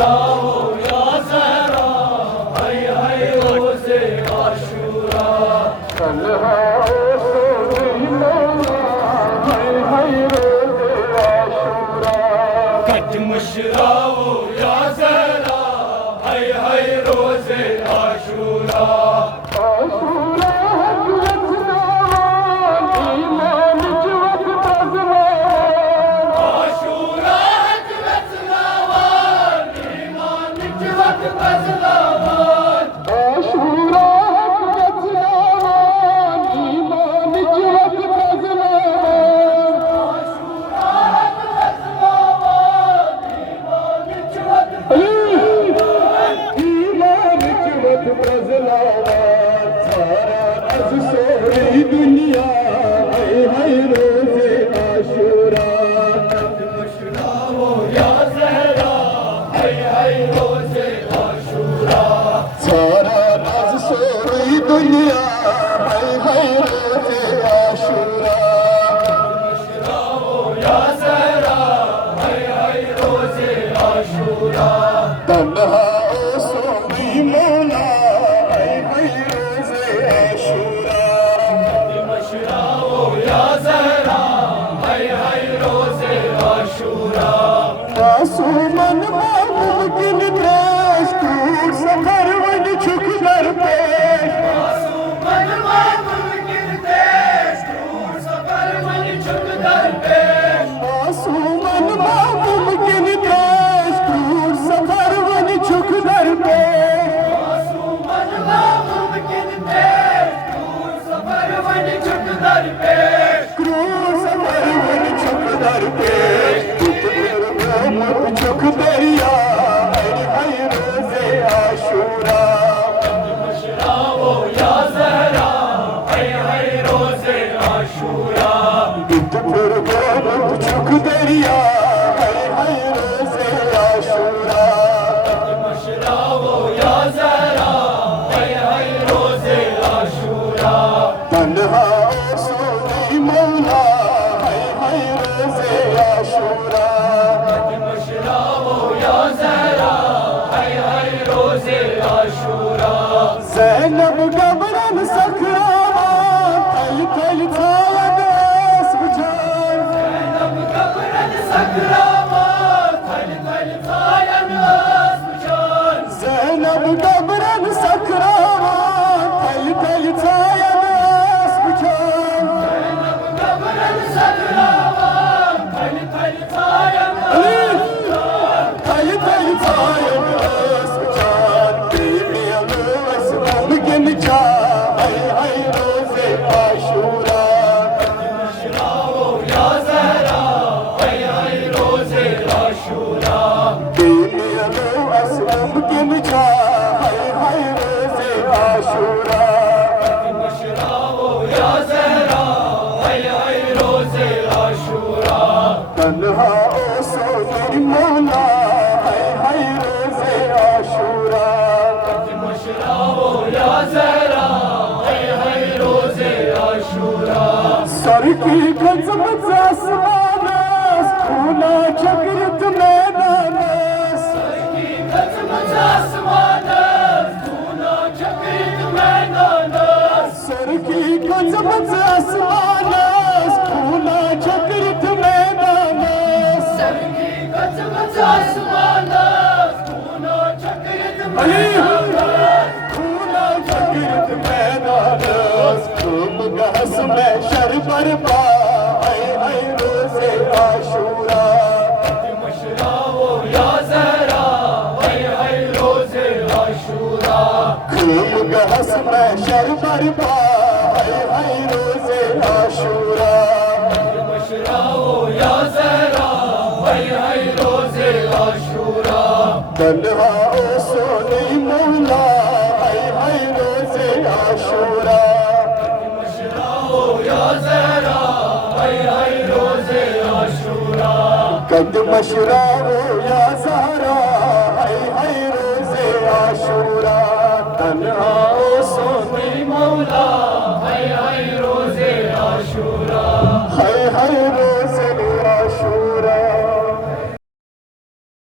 मशरा हो या ज़हरा, हाय हाय रोज़े आशूरा। तन्हा सोनी मौला, हाय हाय रोज़े आशूरा। कद मशरा हो या ज़हरा, हाय हाय रोज़े आशूरा। आशूरा हज़रत नावान, ईमान जुवत बज़लावान। आशूरा हज़रत नावान, ईमान जुवत बज़लावान। आशूरा हज़रत नावान, ईमान जुवत बज़लावान। आशूरा हज़रत नावान, ईमान जुवत बज़लावान। ईमान जुवत बज़लावान। सारा अज़ सोरी दुनिया, हाय हाय रोज़े आशूरा। मशरा हो या ज़हरा, हाय हाय रोज़े आशूरा। सारा अज़ सोरी दुनिया, हाय हाय रोज़े आशूरा। मशरा हो या ज़हरा, हाय हाय रोज़े आशूरा। तन्हा सोनी मौला, हाय हाय रोज़े आशूरा। मशरा हो या ज़हरा, हाय हाय रोज़े आशूरा। मासूमन मुमकिन देश, दूर सफर वन छुक दरपेश। मासूमन मुमकिन देश, दूर सफर मन छुक दरपेश। मासूमन मुमकिन देश, दूर सफर वन छुक दरपेश। मासूमन मुमकिन देश, दूर सफर मन छुक दरपेश। क्रूर सफर वन छुक दरपेश। छुक दरिया, हाय हाय रोज़े आशूरा। मशरा हो या ज़हरा, हाय हाय रोज़े आशूरा। छुक दरिया, हाय हाय रोज़े आशूरा। मशरा हो या ज़हरा, हाय हाय रोज़े आशूरा। तन्हा सोनी मौला, हाय हाय रोज़े आशूरा। मशरा हो या ज़हरा, हाय हाय रोज़े आशूरा। ज़ैनब गबरन सखरावान, थल थल छायन आस्म जान। ज़ैनब गबरन सखरावान, थल थल छायन आस्म जान। ज़ैनब गबरन सखरावान, थल थल छायन आस्म जान। ज़ैनब गबरन सखरावान, थल थल छायन आस्म जान। थल थल छायन आस्म जान। बेमियां मुमकिन जा, हाय हाय रोज़े आशूरा। मशरा हो या ज़हरा, हाय हाय रोज़े आशूरा। बेमियां मुमकिन जा, हाय हाय रोज़े आशूरा। मशरा हो या ज़हरा, हाय हाय रोज़े आशूरा। तन्हा सोनी मौला, हाय हाय रोज़े आशूरा। मशरा हो या ज़हरा, हाय हाय रोज़े आशूरा। सर की गज़मत आसमानस, खूना चक्रित मैदानस। की गज़मत आसमानस, खूना चक्रित मैदानस। सर की गज़मत आसमानस, खूना चक्रित मैदानस। की गज़मत आसमानस, खूना चक्रित मैदानस। खूना चक्रित मैदानस। तुम गहस में शर बरपा, हाय हाय रोज़े आशूरा। मशरा हो या ज़हरा, हाय हाय रोज़े आशूरा। खूब गहस में शर बरपा, हाय हाय रोज़े आशूरा। मशरा हो या ज़हरा, हाय हाय रोज़े आशूरा। तन्हा सोनी मौला, हाय हाय रोज़े आशूरा। मशरा हो या ज़हरा, हाय हाय रोज़े आशूरा। कद मशरा हो या ज़हरा, हाय हाय रोज़े आशूरा। तन्हा सोनी मौला, हाय हाय रोज़े आशूरा। हाय हाय